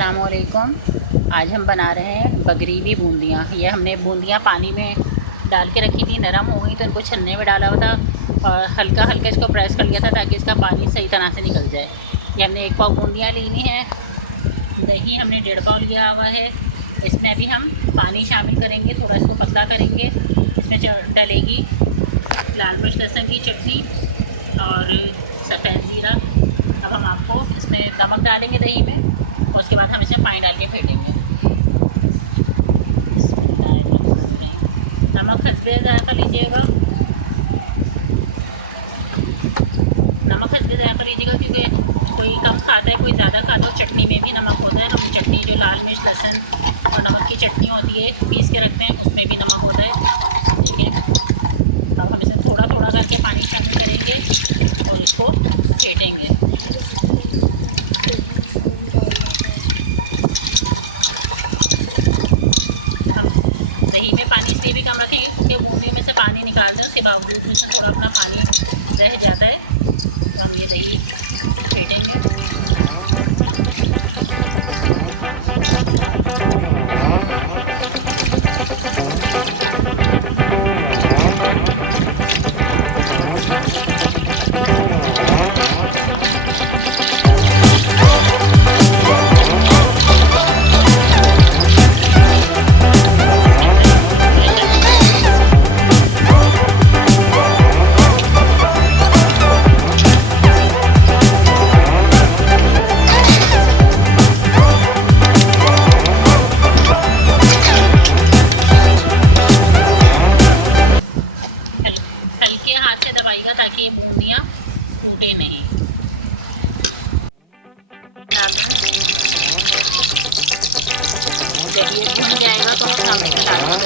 अस्सलामुअलैकुम। आज हम बना रहे हैं बगरीबी बूंदियाँ। ये हमने बूंदियाँ पानी में डाल के रखी थी, नरम हो गई तो इनको छन्ने में डाला हुआ था और हल्का हल्का इसको प्रेस कर लिया था ताकि इसका पानी सही तरह से निकल जाए। ये हमने 1 पाव बूंदियाँ लेनी है। दही हमने 1.5 पाव लिया हुआ है। इसमें अभी हम पानी शामिल करेंगे, थोड़ा इसको पतला करेंगे। इसमें डलेगी लाल मिर्च लहसुन की चटनी और सफ़ेद ज़ीरा। अब हम आपको इसमें नमक डालेंगे दही में और उसके बाद हम इसमें पानी डाल के फेंटेंगे। नमक हस्बे ज़ायक़ा लीजिएगा, नमक हस्बे ज़ायक़ा लीजिएगा क्योंकि कोई कम खाता है कोई ज़्यादा खाता है। चटनी में भी नमक होता है। हम चटनी जो लाल मिर्च लहसुन और नमक की चटनी होती है पीस के रखते हैं उसमें भी नमक होता है। ठीक है, अब हम इसे थोड़ा थोड़ा करके पानी शामिल करेंगे और इसको फेंटेंगे। दही में पानी इसलिए भी कम रखेंगे क्योंकि बूंदी में से पानी निकालते हैं, उसके बावजूद में से थोड़ा अपना पानी रह जाता है। तो हम ये दही फेंटेंगे। हल्के हाथ से दबाइएगा ताकि ये बूंदियाँ टूटे नहीं। जब ये भुन जाएगा तो हम इसमें डालेंगे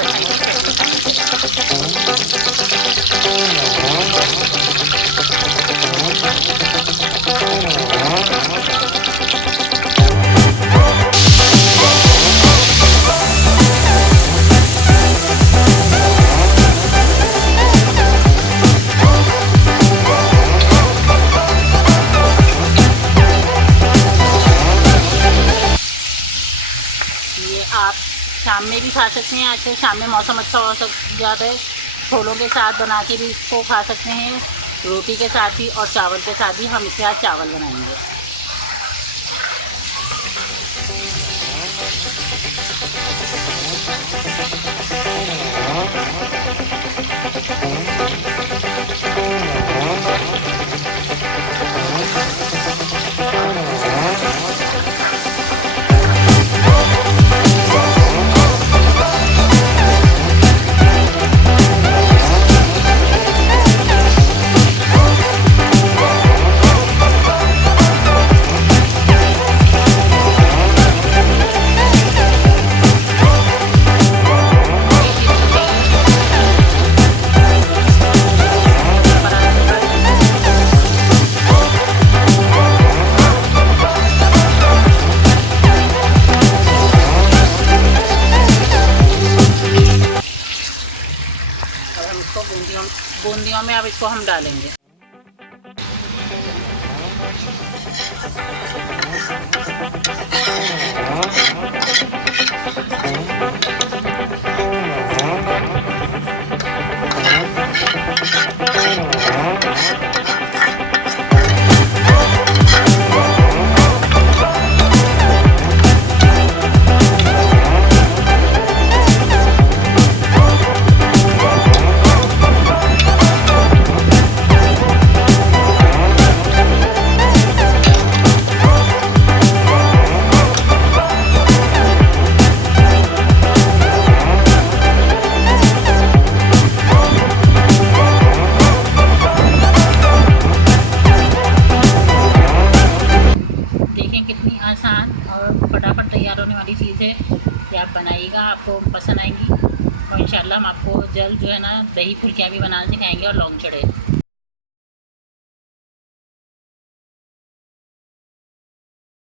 आप शाम में भी खा सकते हैं। आजकल शाम में मौसम अच्छा हो जाता है, छोलों के साथ बना के भी इसको खा सकते हैं, रोटी के साथ भी और चावल के साथ भी। हम इसके साथ चावल बनाएंगे। बूंदियों में अब इसको हम डालेंगे। कितनी आसान और फटाफट तैयार होने वाली चीज़ है कि आप बनाइएगा, आपको पसंद आएंगी। और इंशाल्लाह हम आपको जल्द जो है ना दही फुल्कियाँ भी बनाना सिखाएंगे और लौंग चढ़े।